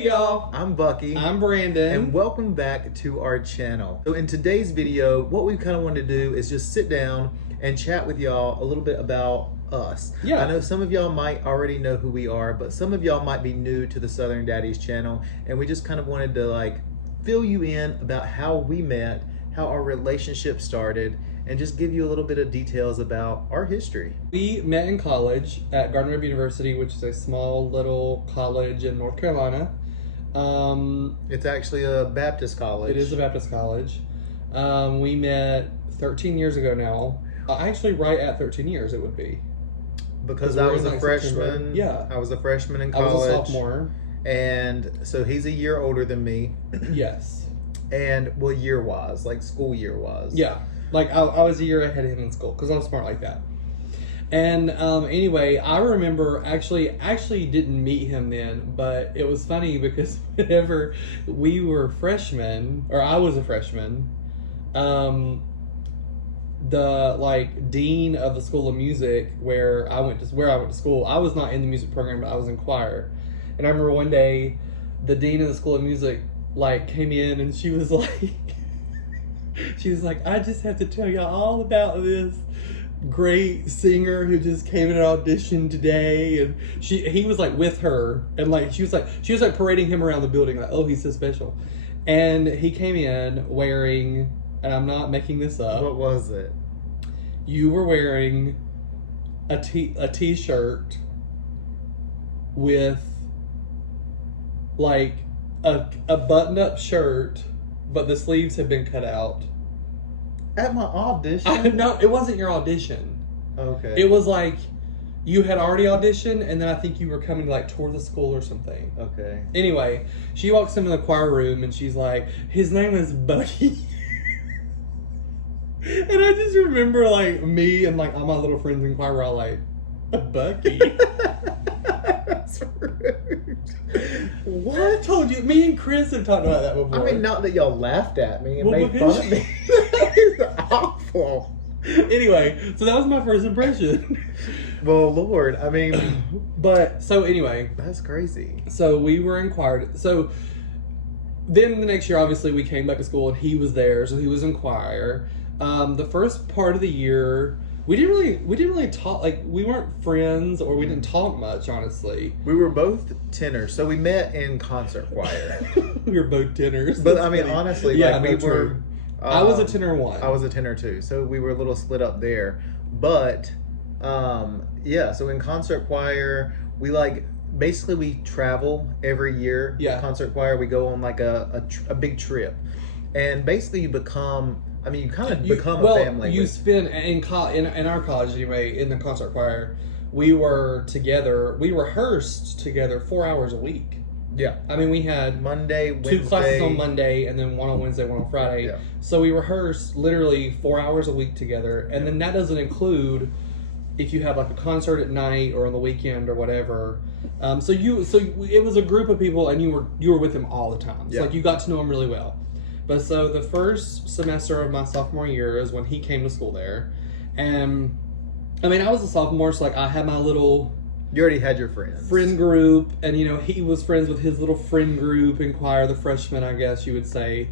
Hey y'all, I'm Bucky. I'm Brandon. And welcome back to our channel. So in today's video, what we kind of want to do is just sit down and chat with y'all a little bit about us. Yeah. I know some of y'all might already know who we are, but some of y'all might be new to the Southern Daddies channel, and we just kind of wanted to like fill you in about how we met, how our relationship started, and just give you a little bit of details about our history. We met in college at Gardner Webb University, which is a small little college in North Carolina. It's actually a Baptist college. It is a Baptist college. We met 13 years ago now. Actually, right at 13 years it would be. Because I was a freshman. September. Yeah. I was a freshman in college. I was a sophomore. And so he's a year older than me. Yes. And well, year-wise, like school year-wise. Yeah. Like I was a year ahead of him in school because I'm smart like that. And anyway, I remember actually didn't meet him then, but it was funny because whenever we were freshmen, or I was a freshman, the like dean of the School of Music where I went to school, I was not in the music program, but I was in choir. And I remember one day the dean of the School of Music like came in and she was like I just have to tell y'all all about this great singer who just came in an audition today. And he was like with her, and like she was like parading him around the building like, oh, he's so special. And he came in wearing, and I'm not making this up. What was it? You were wearing a t-shirt with like a button-up shirt, but the sleeves had been cut out. At my audition? No, it wasn't your audition. Okay. It was like you had already auditioned, and then I think you were coming to like tour the school or something. Okay. Anyway, she walks into the choir room and she's like, his name is Bucky. And I just remember like me and like all my little friends in choir were all like, Bucky? That's rude. What? I told you, me and Chris have talked about that before. I mean, not that y'all laughed at me and Well, made fun of me. It's awful. Anyway, so that was my first impression. Well, Lord, I mean, but so anyway, that's crazy. So we were in choir. So then the next year, obviously, we came back to school and he was there, so he was in choir. The first part of the year, we didn't really talk. Like, we weren't friends, or we didn't talk much, honestly. We were both tenors, so we met in concert choir. We were both tenors. But I mean, honestly, yeah, like we were. I was a tenor one. I was a tenor too, so we were a little split up there. But yeah, so in concert choir, we like basically we travel every year. Yeah. Concert choir, we go on like a big trip, and basically you become. I mean, you kind of become a family. You spend in our college anyway, in the concert choir, we were together. We rehearsed together 4 hours a week. Yeah. I mean, we had Monday, Wednesday. 2 classes on Monday, and then one on Wednesday, one on Friday. Yeah. So we rehearsed literally 4 hours a week together, and then that doesn't include if you have like a concert at night or on the weekend or whatever. So it was a group of people, and you were with them all the time. So Yeah. like you got to know them really well. But so the first semester of my sophomore year is when he came to school there. And I mean, I was a sophomore, so like I had my little... You already had your friends. Friend group, and you know, he was friends with his little friend group in choir, the freshmen, I guess you would say.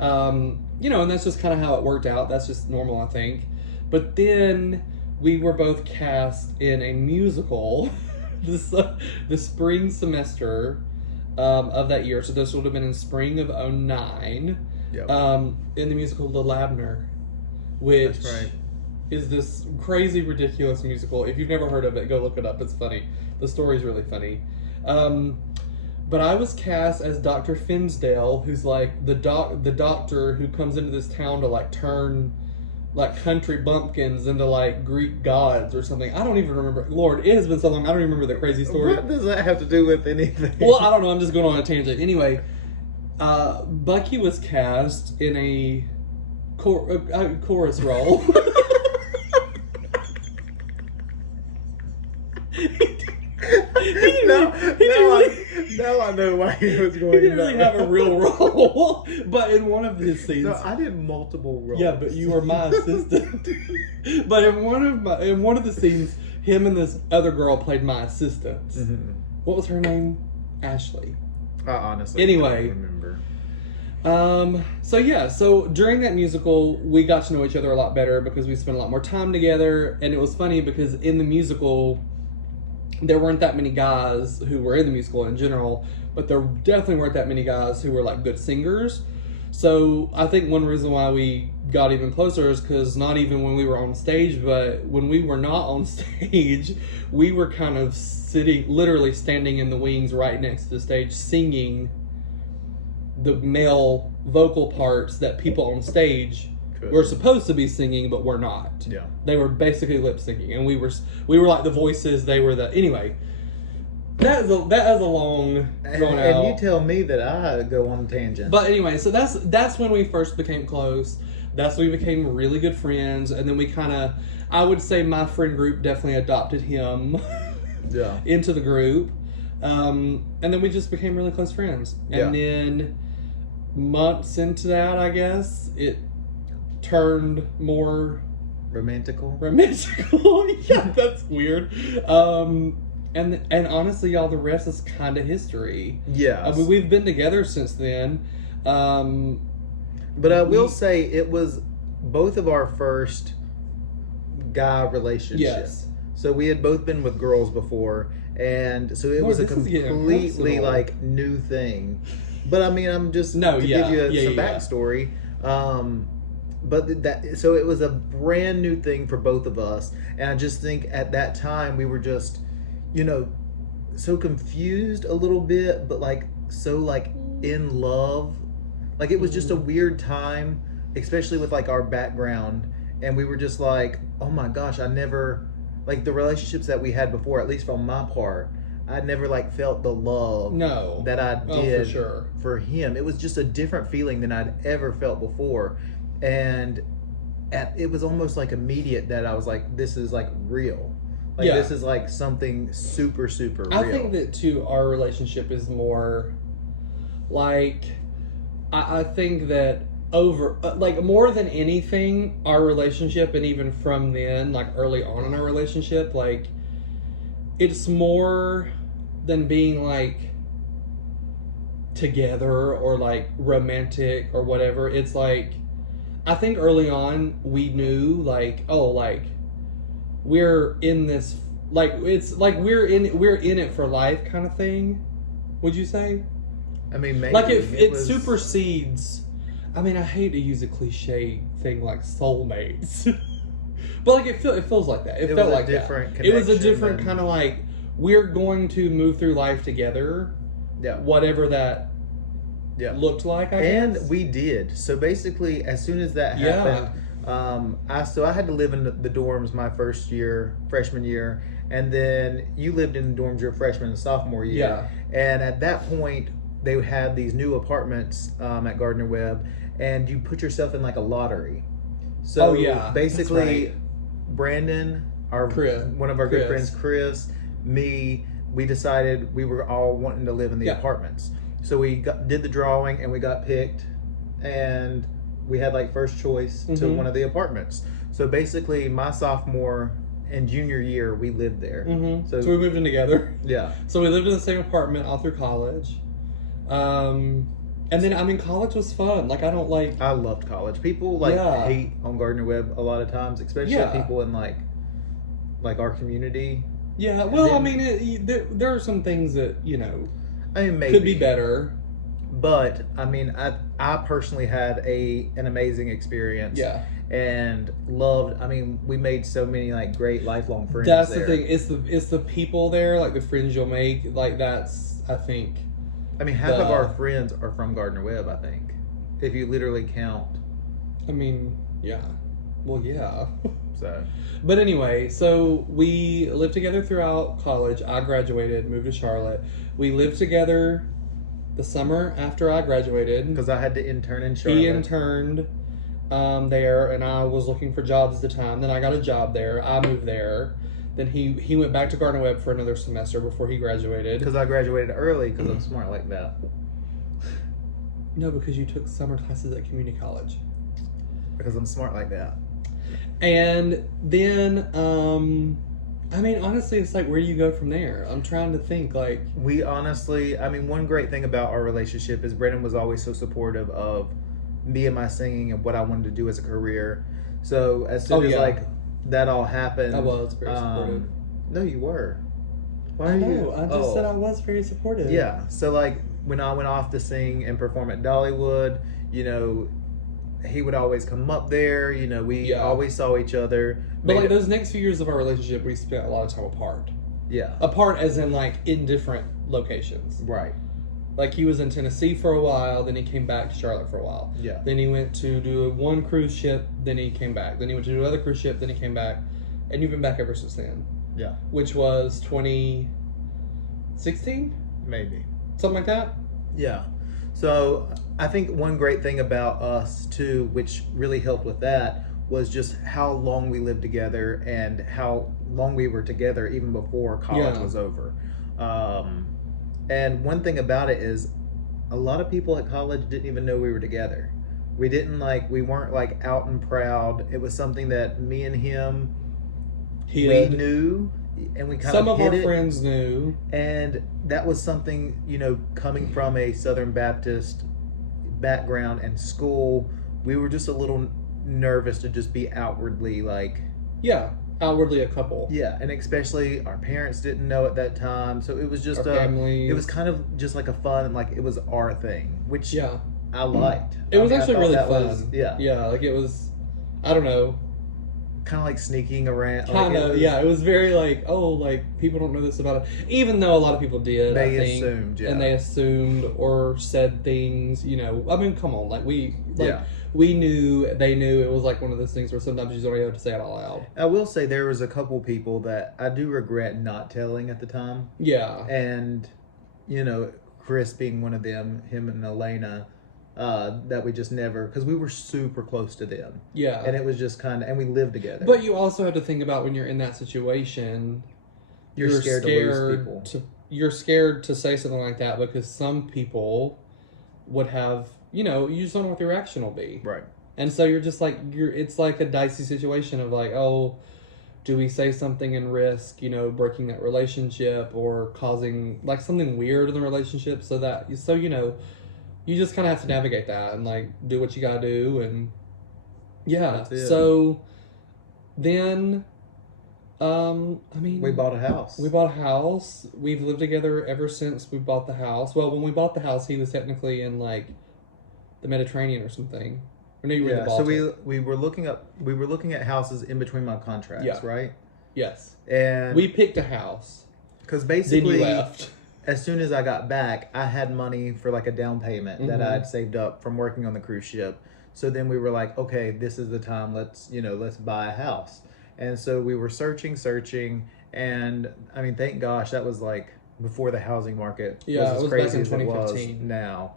You know, and that's just kind of how it worked out. That's just normal, I think. But then we were both cast in a musical the spring semester of that year. So this would have been in spring of 2009. Yep. In the musical The Labner, which That's right. is this crazy, ridiculous musical. If you've never heard of it, go look it up. It's funny. The story's really funny. But I was cast as Dr. Finsdale, who's like the doctor who comes into this town to like turn like country bumpkins into like Greek gods or something. I don't even remember. Lord, it has been so long. I don't even remember the crazy story. What does that have to do with anything? Well, I don't know. I'm just going on a tangent. Anyway, Bucky was cast in a chorus role. Now I know why he was going. He didn't really have a real role, but in one of his scenes, No, I did multiple roles. yeah, but you were my assistant. But in one of the scenes, him and this other girl played my assistants. Mm-hmm. What was her name? Ashley. I honestly Anyway. don't remember. So during that musical, we got to know each other a lot better because we spent a lot more time together. And it was funny because in the musical, there weren't that many guys who were in the musical in general, but there definitely weren't that many guys who were like good singers. So I think one reason why we got even closer is because not even when we were on stage, but when we were not on stage, we were kind of literally standing in the wings right next to the stage, singing the male vocal parts that people on stage were supposed to be singing, but were not. Yeah. They were basically lip syncing, and we were like the voices. They were the anyway. That is a long drawn out. And you tell me that I go on tangents. But anyway, so that's when we first became close. That's when we became really good friends, and then we kind of, I would say, my friend group definitely adopted him. Yeah. Into the group, and then we just became really close friends. And then months into that, I guess it turned more romantical. Yeah, that's weird. And honestly, y'all, the rest is kind of history. Yeah. I mean, we've been together since then. But I will say it was both of our first guy relationships. Yes. So we had both been with girls before, and so it was a completely like new thing. But I mean, I'm just to give you some backstory. But so it was a brand new thing for both of us, and I just think at that time we were just, so confused a little bit, but like so like in love. Like it was just a weird time, especially with like our background, and we were just like, oh my gosh, I never. Like the relationships that we had before, at least on my part, I never like felt the love that I did for him. It was just a different feeling than I'd ever felt before. And it was almost like immediate that I was like, this is like real. Like this is like something super, super real. I think that too, our relationship is more like, I think that like more than anything, our relationship, and even from then, like early on in our relationship, like it's more than being like together or like romantic or whatever. It's like, I think early on we knew like, oh, like we're in this, like it's like we're in it for life kind of thing. Would you say? I mean, maybe like it supersedes. I mean, I hate to use a cliche thing like soulmates, but like it feels like that. It felt like that. It was a different kind of like, we're going to move through life together. Yeah. Whatever that looked like, I guess. And we did. So basically, as soon as that happened, I had to live in the dorms my first year, freshman year, and then you lived in the dorms your freshman and sophomore year. Yeah. And at that point, they had these new apartments at Gardner Webb, and you put yourself in like a lottery. So basically, Brandon, one of our good friends, Chris, me, we decided we were all wanting to live in the apartments. So we did the drawing and we got picked, and we had like first choice to one of the apartments. So basically, my sophomore and junior year, we lived there. So we moved in together. Yeah. So we lived in the same apartment all through college. And then, I mean, college was fun. Like, I loved college. People, hate on Gardner Webb a lot of times, especially people in, like our community. Yeah, well, then, I mean, there are some things that, maybe could be better. But, I mean, I personally had an amazing experience. Yeah. And loved, I mean, we made so many, like, great lifelong friends there. That's the thing. It's the people there, like, the friends you'll make. Like, that's, I think... I mean, half of our friends are from Gardner Webb, I think. If you literally count. I mean, yeah. Well, yeah. So. But anyway, so we lived together throughout college. I graduated, moved to Charlotte. We lived together the summer after I graduated. Because I had to intern in Charlotte. He interned there, and I was looking for jobs at the time. Then I got a job there. I moved there. Then he went back to Gardner Webb for another semester before he graduated. Because I graduated early because I'm smart like that. No, because you took summer classes at community college. Because I'm smart like that. And then I mean, honestly, it's like, where do you go from there? I'm trying to think, like... We honestly, I mean, one great thing about our relationship is Brendan was always so supportive of me and my singing and what I wanted to do as a career. So as soon as like that all happened, I was very supportive. No, you were. Why I are know, you? I just said I was very supportive. Yeah. So like when I went off to sing and perform at Dollywood, you know, he would always come up there. You know, we always saw each other. But like those next few years of our relationship, we spent a lot of time apart. Yeah. Apart as in like in different locations. Right. Like he was in Tennessee for a while, then he came back to Charlotte for a while. Yeah. Then he went to do one cruise ship, then he came back. Then he went to do another cruise ship, then he came back. And you've been back ever since then. Yeah. Which was 2016? Maybe. Something like that? Yeah. So I think one great thing about us too, which really helped with that, was just how long we lived together and how long we were together even before college was over. And one thing about it is a lot of people at college didn't even know we were together. We weren't like out and proud. It was something that me and him, we knew, and we kind some of of our friends knew. And that was something, you know, coming from a Southern Baptist background and school, we were just a little nervous to just be outwardly like... Yeah, outwardly a couple. Yeah, and especially our parents didn't know at that time, so it was just family. It was kind of just like a fun, like it was our thing, which I liked. It was actually really fun. Yeah, like it was, I don't know, kind of like sneaking around. Kind of, it was very like, oh, like people don't know this about it, even though a lot of people did. They I think, assumed, and they assumed or said things. You know, I mean, come on, like we knew, they knew. It was like one of those things where sometimes you don't even have to say it out loud. I will say there was a couple people that I do regret not telling at the time. Yeah. And, you know, Chris being one of them, him and Elena, that we just never, because we were super close to them. Yeah. And it was just kind of, and we lived together. But you also have to think about when you're in that situation, you're scared to lose people. You're scared to say something like that because some people would have, you know, you just don't know what the reaction will be. Right. And so you're just like, it's like a dicey situation of like, oh, do we say something and risk, you know, breaking that relationship or causing like something weird in the relationship you know, you just kind of have to navigate that and like do what you gotta do. And so then, I mean, we bought a house. We've lived together ever since we bought the house. Well, when we bought the house, he was technically in like the Mediterranean or something. Or no, you were in the Baltic. So we were looking at houses in between my contracts, right? Yes. And we picked a house. Because basically, then you left. As soon as I got back, I had money for like a down payment that I had saved up from working on the cruise ship. So then we were like, okay, this is the time. Let's buy a house. And so we were searching, and I mean, thank gosh, that was like before the housing market was as crazy as it was now.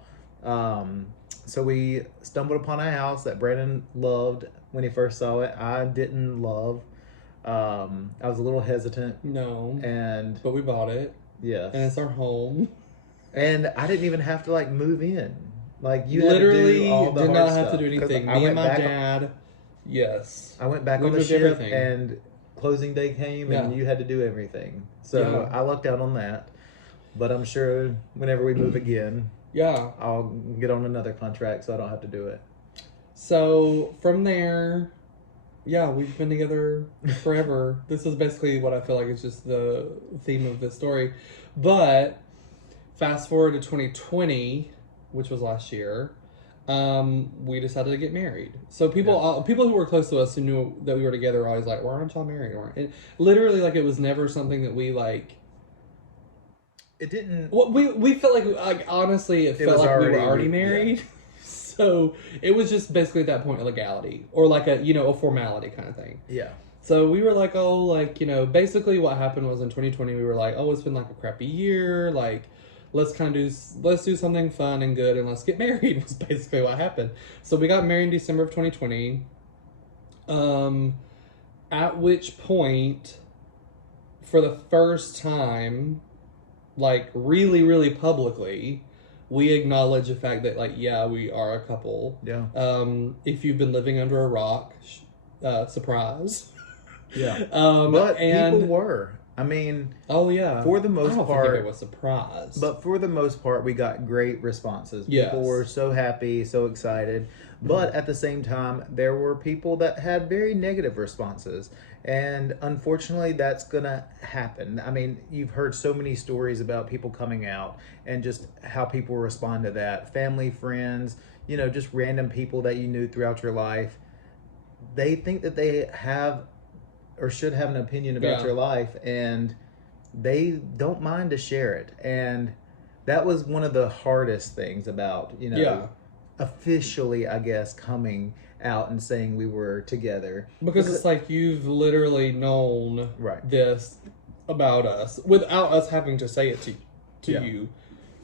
So we stumbled upon a house that Brandon loved when he first saw it. I didn't love. I was a little hesitant. No. But we bought it. Yes. And it's our home. And I didn't even have to like move in. Like you literally had to do all the did hard not stuff. have to do anything. Me and my dad. Yes. I went back on the ship and closing day came and you had to do everything. So I lucked out on that. But I'm sure whenever we move again, I'll get on another contract so I don't have to do it. So from there, we've been together forever. This is basically what I feel like is just the theme of this story. But fast forward to 2020, which was last year, we decided to get married. So people who were close to us who knew that we were together were always like, "Why aren't y'all married?" And literally, like, it was never something that we like. It didn't. Well, we felt like honestly, it felt like we were already married. Yeah. So it was just basically at that point a legality or like a formality kind of thing. Yeah. So we were like, basically what happened was in 2020 we were like, oh, it's been like a crappy year, like let's do something fun and good and let's get married was basically what happened. So we got married in December of 2020. At which point, for the first time, like really, really publicly, we acknowledge the fact that like, we are a couple. Yeah. If you've been living under a rock, surprise. Yeah. But people were. I mean, oh yeah, for the most I don't part, think it was surprised. but for the most part, we got great responses. Yes. People were so happy, so excited. But at the same time, there were people that had very negative responses. And unfortunately, that's going to happen. I mean, you've heard so many stories about people coming out and just how people respond to that. Family, friends, just random people that you knew throughout your life. They think that they have or should have an opinion about your life, and they don't mind to share it. And that was one of the hardest things about, officially, I guess, coming out and saying we were together. Because it's like you've literally known this about us without us having to say it to you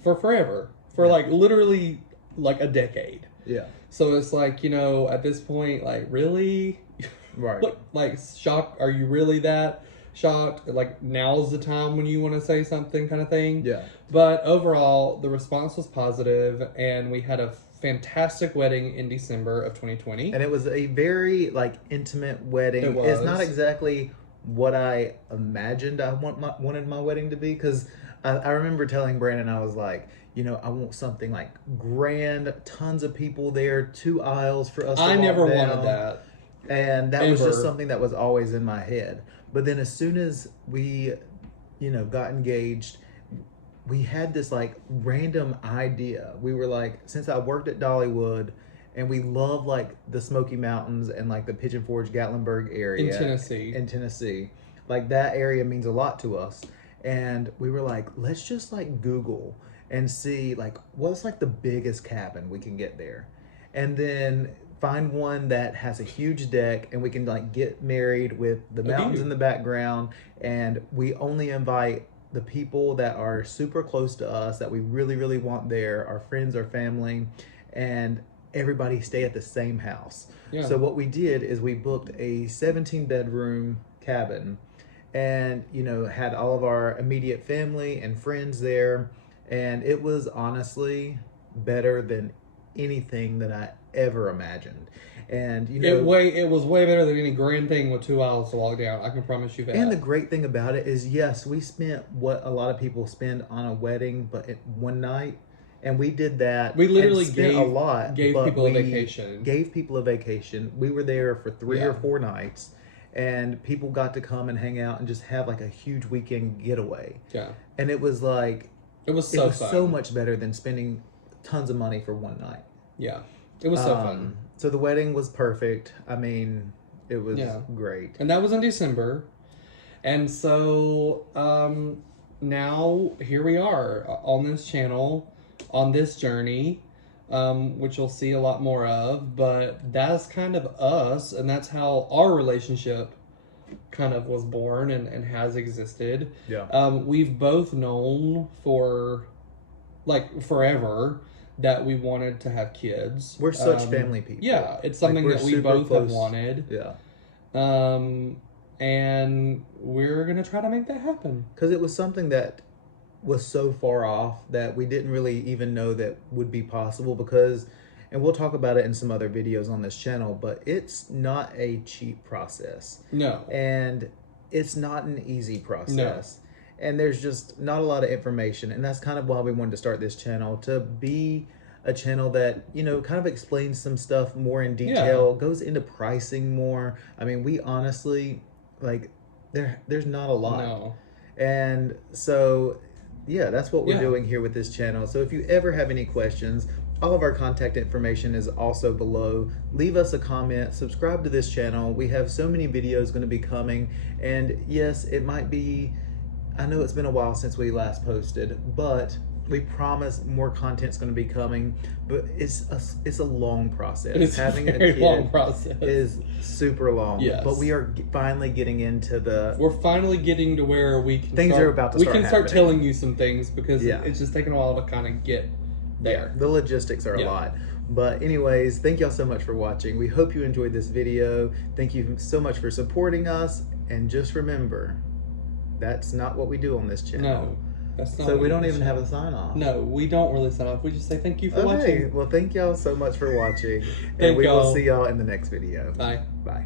for forever. For like literally like a decade. Yeah. So it's like, at this point, like, really? Right. like, shocked? Are you really that shocked? Like, now's the time when you want to say something kind of thing? Yeah. But overall, the response was positive, and we had a fantastic wedding in December of 2020. And it was a very, intimate wedding. It was. It's not exactly what I imagined I wanted my wedding to be, because I remember telling Brandon, I was like, I want something like grand, tons of people there, 2 aisles for us to walk down. I never wanted that. And that was just something that was always in my head. But then as soon as we, got engaged, we had this random idea. We were like, since I worked at Dollywood and we love the Smoky Mountains and the Pigeon Forge, Gatlinburg area. In Tennessee. That area means a lot to us. And we were like, let's just Google and see what's the biggest cabin we can get there. And then find one that has a huge deck and we can get married with the mountains in the background, and we only invite the people that are super close to us that we really, really want there, our friends, our family, and everybody stay at the same house. Yeah. So what we did is we booked a 17-bedroom cabin and, had all of our immediate family and friends there. And it was honestly better than anything that I ever imagined. And it was way better than any grand thing with 2 aisles to walk down. I can promise you that. And the great thing about it is, yes, we spent what a lot of people spend on a wedding, but one night, and we did that. We literally gave people a vacation. Gave people a vacation. We were there for 3 or 4 nights, and people got to come and hang out and just have a huge weekend getaway. Yeah. And it was it was so much better than spending tons of money for one night. Yeah. It was so fun. So the wedding was perfect. I mean, it was great. And that was in December. And so now here we are on this channel, on this journey, which you'll see a lot more of. But that's kind of us, and that's how our relationship kind of was born and has existed. Yeah. We've both known for forever that we wanted to have kids. We're such family people. Yeah, it's something that we both have wanted. Yeah. And we're going to try to make that happen. Because it was something that was so far off that we didn't really even know that would be possible, because, and we'll talk about it in some other videos on this channel, but it's not a cheap process. No. And it's not an easy process. No. And there's just not a lot of information. And that's kind of why we wanted to start this channel, to be a channel that, kind of explains some stuff more in detail, goes into pricing more. I mean, we honestly, there's not a lot. No. And so, yeah, that's what we're doing here with this channel. So if you ever have any questions, all of our contact information is also below. Leave us a comment, subscribe to this channel. We have so many videos going to be coming. And yes, it might be, I know it's been a while since we last posted, but we promise more content's going to be coming. But it's a long process. It's having a kid long process. Is super long. Yes. But we are finally getting into we're finally getting to where we can are about to start we can start telling you some things, because it's just taken a while to kind of get there. The logistics are a lot. But anyways, thank y'all so much for watching. We hope you enjoyed this video. Thank you so much for supporting us. And just remember, that's not what we do on this channel. No, that's not. So we don't even have a sign off. No, we don't really sign off. We just say thank you for watching. Well, thank y'all so much for watching. And we will see y'all in the next video. Bye. Bye.